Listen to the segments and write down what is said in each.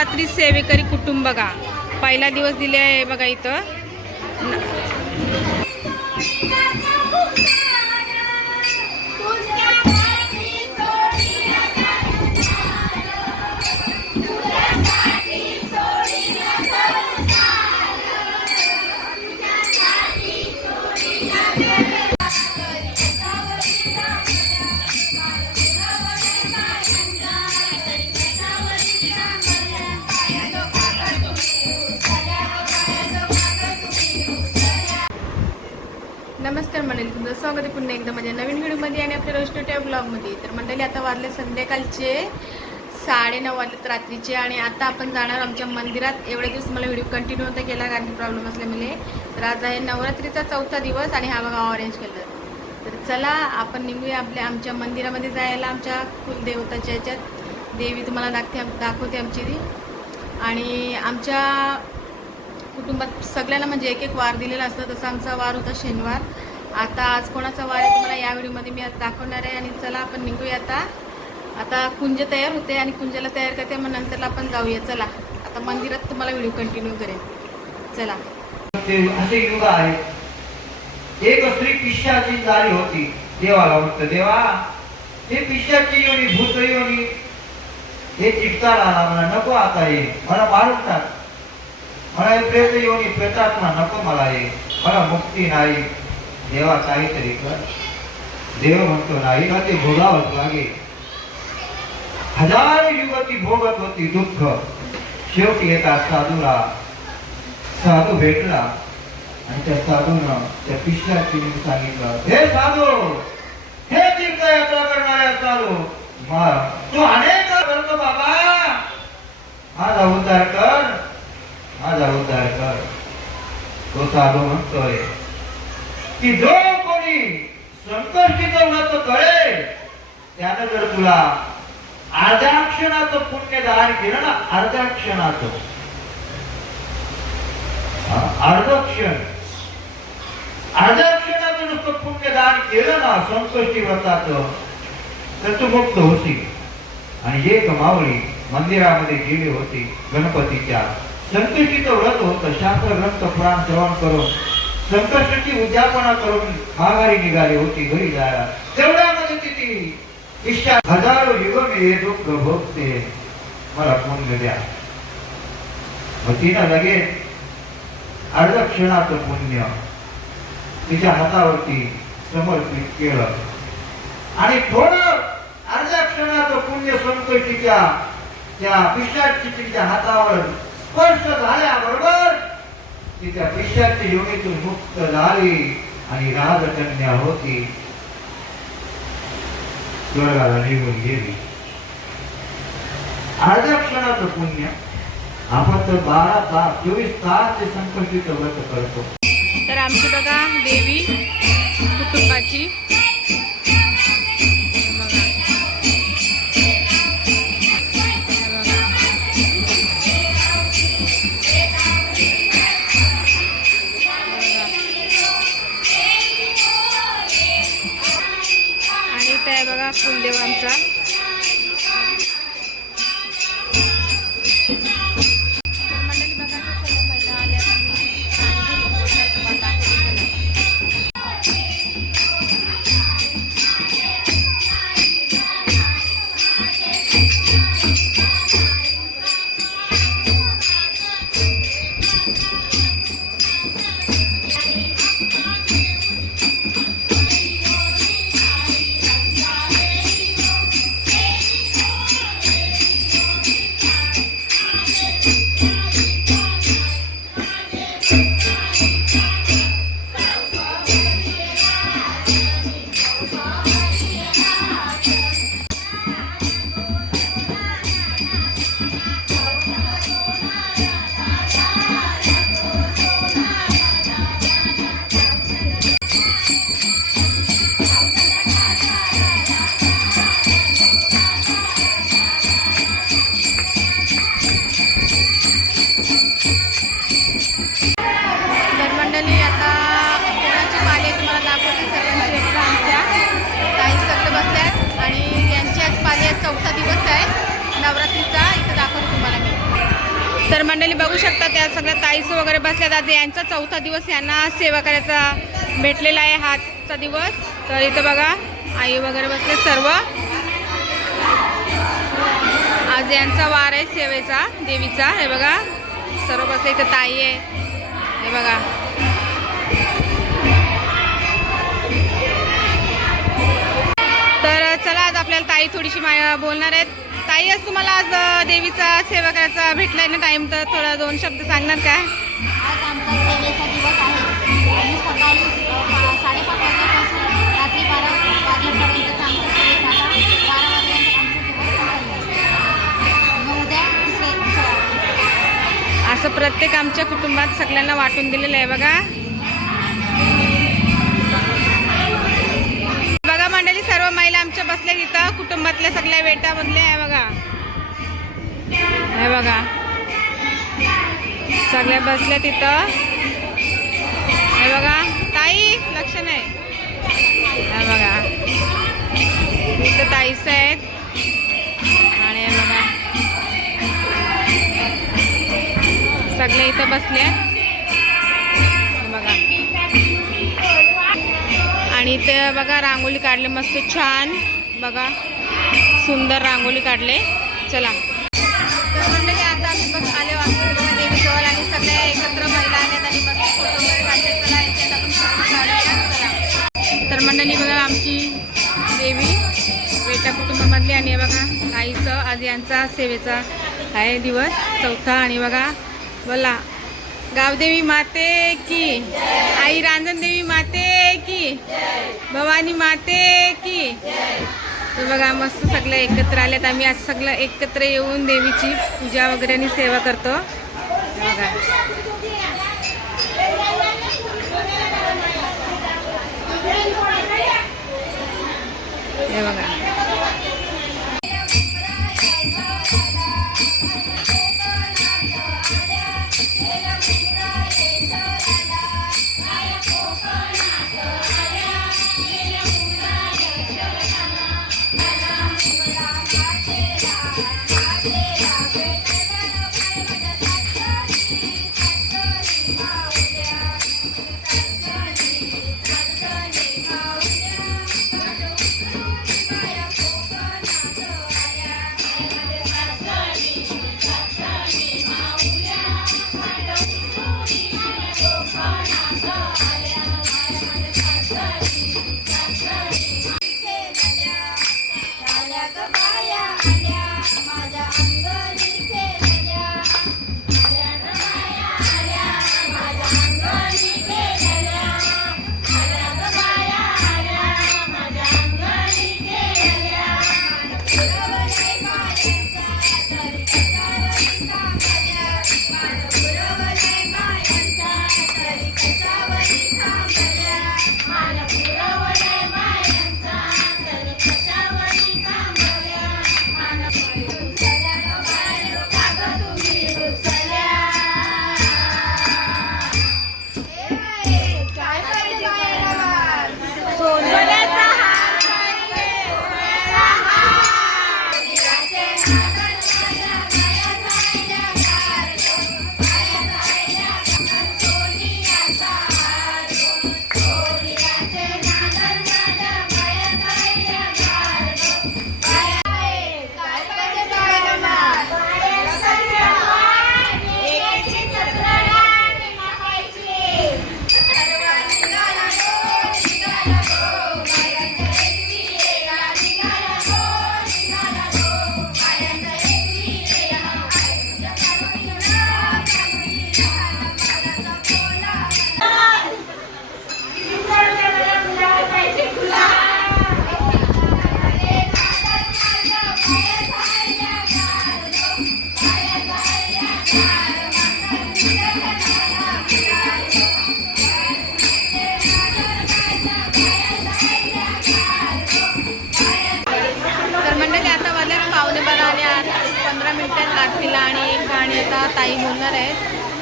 नवरात्री सेवेकरी कुटुंब बघा. पहिला दिवस दिले आहे बघा इथं. स्वागत आहे पुन्हा एकदा माझ्या नवीन व्हिडिओमध्ये आणि आपल्या रोज ब्लॉगमध्ये. तर मंडळी आता वाजले संध्याकाळचे साडेनऊ वाजलेत रात्रीचे आणि आता आपण जाणार आमच्या मंदिरात. एवढे दिवस मला व्हिडिओ कंटिन्यू होता केला कारण की प्रॉब्लेम असल्यामुळे. तर आज आहे नवरात्रीचा चौथा दिवस आणि हा बघा ऑरेंज कलर तर चला आपण निघूया आपल्या आमच्या मंदिरामध्ये जायला आमच्या कुलदेवताच्या ह्याच्यात देवी तुम्हाला दाखते दाखवते आमची ती. आणि आमच्या कुटुंबात सगळ्यांना म्हणजे एक एक वार दिलेला असतं. तसा आमचा वार होता शनिवार. आता आज कोणाचा वार आहे तुम्हाला या व्हिडिओमध्ये मी आज दाखवणार आहे आणि चला आपण निघूया आता. आता कुंज तयार होते आणि कुंजाला तयार करते मग नंतरला आपण जाऊया. चला. आता मंदिरात तुम्हाला व्हिडिओ कंटिन्यू करेन. चला. ते असे युग आहे. एक स्त्री पिशाची झाली होती. देवाला म्हणत देवा हे पिशाची योनी भूत योनी हे चिपचार आला मला नको आता हे. मला मारून टाक मला प्रेत योनी प्रेतात्मा नको मला हे. मला मुक्ती नाही. देवा काहीतरी कर. देव म्हणतो नाही ना ते भोगावंच लागे हजार युवती भोगत होती दुःख. शेवटी एका साधूला साधू भेटला आणि त्या साधूनं त्या पिशव्याची सांगितलं हे साधू हे तीर्थयात्रा करणाऱ्या साधू मग तू अनेक करतो बाबा. माझा उद्धार कर. माझा उद्धार कर. तो साधू म्हणतोय की जो कोणी संकष्टीचं व्रत करेल त्यानं जर तुला अर्ध्या क्षणाचं पुण्य दान केलं ना अर्ध्या क्षणाचं अर्ध क्षण अर्ध्या क्षणाचं नुसतं पुण्यदान केलं ना संकष्टी व्रताचं तर तू मुक्त होती आणि एक मावळी मंदिरामध्ये गेली होती गणपतीच्या. संकष्टीचं व्रत होतं शास्त्र ग्रंथ पुराण श्रवण करून संकष्टीची उद्यापना करून माघारी निघाली होती घरी जायला. तेवढ्यामध्ये ती इच्छा हजारो युग हे दुःख भोगते. मला पुण्य द्या मग तिनं लगेच अर्ध क्षणाचं पुण्य तिच्या हातावरती समर्पित केलं. आणि थोडं अर्ध्या क्षणाचं पुण्य संकष्टीच्या त्या पिशाची तिच्या हातावर स्पर्श झाल्याबरोबर तिच्या त्या योगीतून मुक्त झाली आणि राजकन्या होती. स्वर्गाला निघून गेली. अर्ध्या क्षणाचं पुण्य आपण तर बारा तास चोवीस तास ते संकल्पित व्रत करतो. तर आमची बघा देवी कुटुंबाची आणि त्या ताईस वगैरे यांचा चौथा दिवस यांना सेवा करायचा भेटलेला आहे. हातचा दिवस. तर इथं बघा आई वगैरे बसले सर्व. आज यांचा वार आहे सेवेचा देवीचा. हे बघा सर्व बसले. इथं ताई आहे. हे बघा. तर चला आज आपल्याला ताई थोडीशी मा बोलणार आहेत. ताई आज तुम्हाला आज देवीचा सेवा करायचा भेटलाय ना टाईम तर थोडा दोन शब्द सांगणार काय? आमचा सेवेचा दिवस आहे. आम्ही सकाळी साडेपाच वाजल्यापासून रात्री बारा वाजल्यापर्यंतचा आमचा सेवेचा बारा वाजल्यानंतर आमचा दिवस संपलेला मग उद्या दुसरे असं प्रत्येक आमच्या कुटुंबात सगळ्यांना वाटून दिलेलं आहे बघा. बघा मंडळी सर्व महिला आमच्या बसल्या तिथं कुटुंबातल्या सगळ्या वेटामधल्या आहे बघा. हे बघा. सगळ्या बसल्या तिथं. हे बघा ताई लक्ष नाही. हे बघा. इथं ताईच आहेत. आणि हे बघा. सगळे इथं बसले बघा. आणि इथे बघा रांगोळी काढले मस्त छान. बघा सुंदर रांगोळी काढले. चला. तर मंडळी बघा आमची देवी वेटा कुटुंबामधली आणि बघा आईचं आज यांचा सेवेचा आहे दिवस चौथा. आणि बघा बोला. गावदेवी माते की आई रांजणदेवी माते की भवानी माते की. तर बघा मस्त सगळं एकत्र आलेत. आम्ही आज सगळं एकत्र येऊन देवीची पूजा वगैरे आणि सेवा करतो. बघा. हे बघा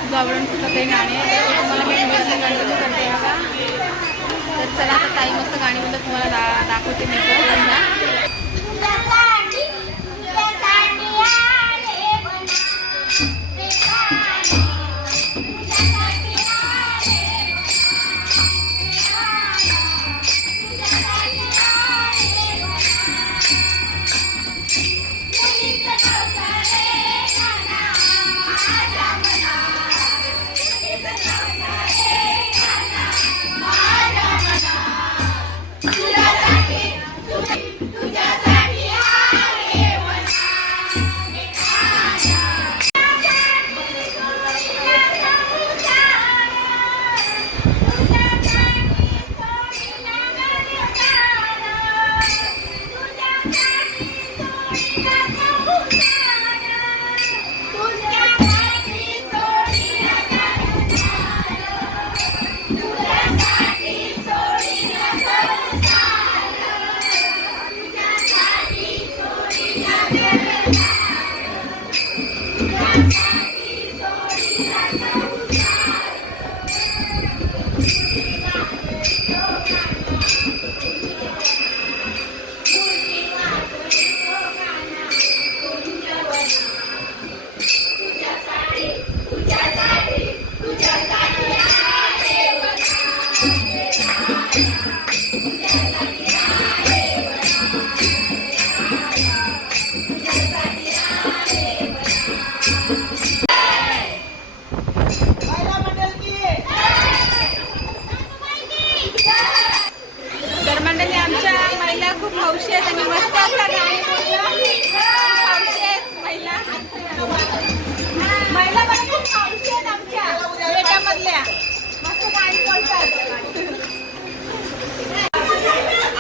आहेत गवळण सुद्धा ते गाणी आहे. तुम्हाला मी म्युझिक कंटिन्यू करते का? तर चला आता ताई मस्त गाणी बोलत तुम्हाला दा दाखवते मी.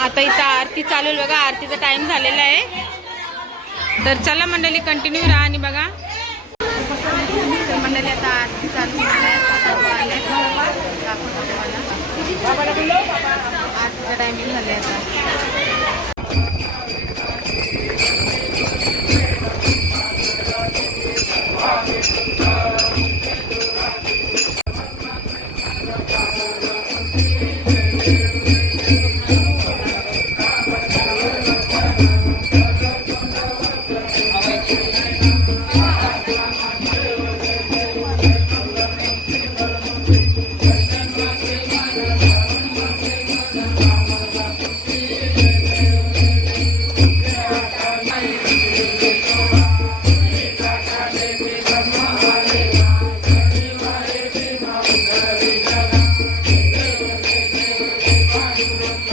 आता इथं आरती चालू आहे बघा. आरतीचा टाइम झालेला आहे. तर चला मंडळी कंटिन्यू राहा आणि बघा. मंडळी आता आरती चालू आहे. आरतीचा टायमिंग झाले आता.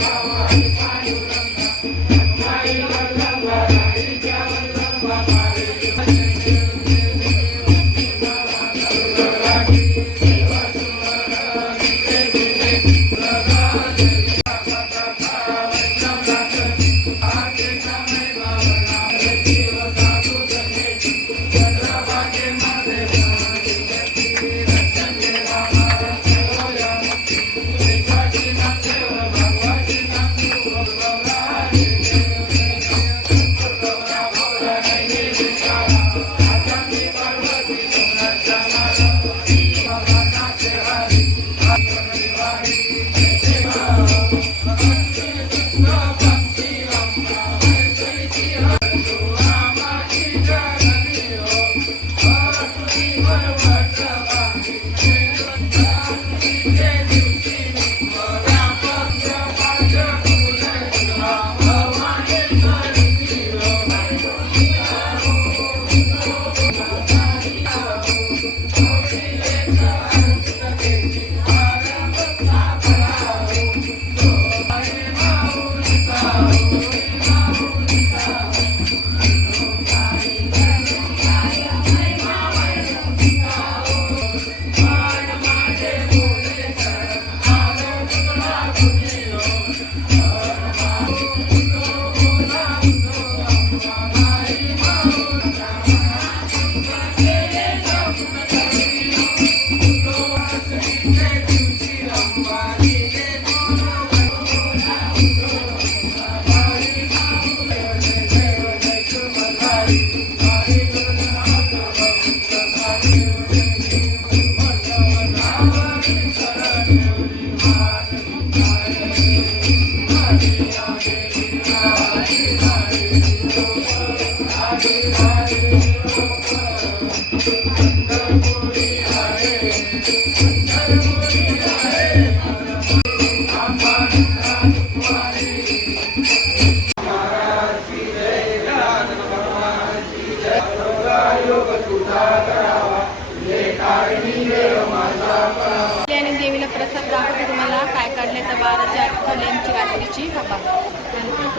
power, I'm the power.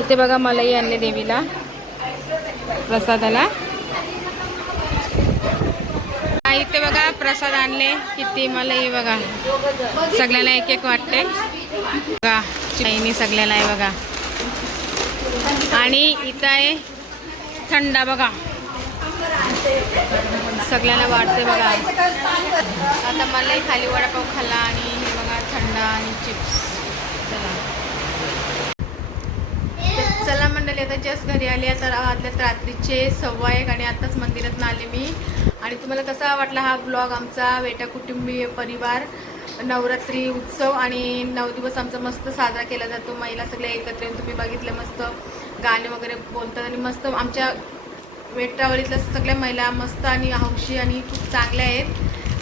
इथे बघा मलाही आणले देवीला प्रसादाला. इथे बघा प्रसाद आणले किती मलाही बघा. सगळ्यांना एक एक वाटते बघा चायनी सगळ्याला आहे बघा. आणि इथं आहे थंडा बघा. सगळ्यांना वाटते बघा. आता मलाही खाली वडापाव खाल्ला आणि हे बघा थंडा आणि चिप्स चला तर चला मंडळी आता जस्ट घरी आली आता आदल्यात रात्रीचे सव्वा एक आणि आताच मंदिरात आले मी. आणि तुम्हाला कसा वाटला हा ब्लॉग आमचा? वेटा कुटुंबीय परिवार नवरात्री उत्सव आणि नऊ दिवस आमचा मस्त साजरा केला जातो. महिला सगळ्या एकत्र येऊन तुम्ही बघितलं मस्त. गाणे वगैरे बोलतात आणि मस्त आमच्या वेटावळीतल्या सगळ्या महिला मस्त आणि हौशी आणि खूप चांगल्या आहेत.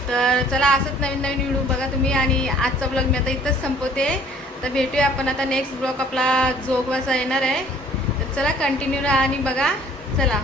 तर चला असंच नवीन नवीन व्हिडिओ बघा तुम्ही आणि आजचा ब्लॉग मी आता इथंच संपवते. तर भेटूया आपण आता नेक्स्ट ब्लॉक आपला जोगवाचा येणार आहे. तर चला कंटिन्यू राहा आणि बघा चला.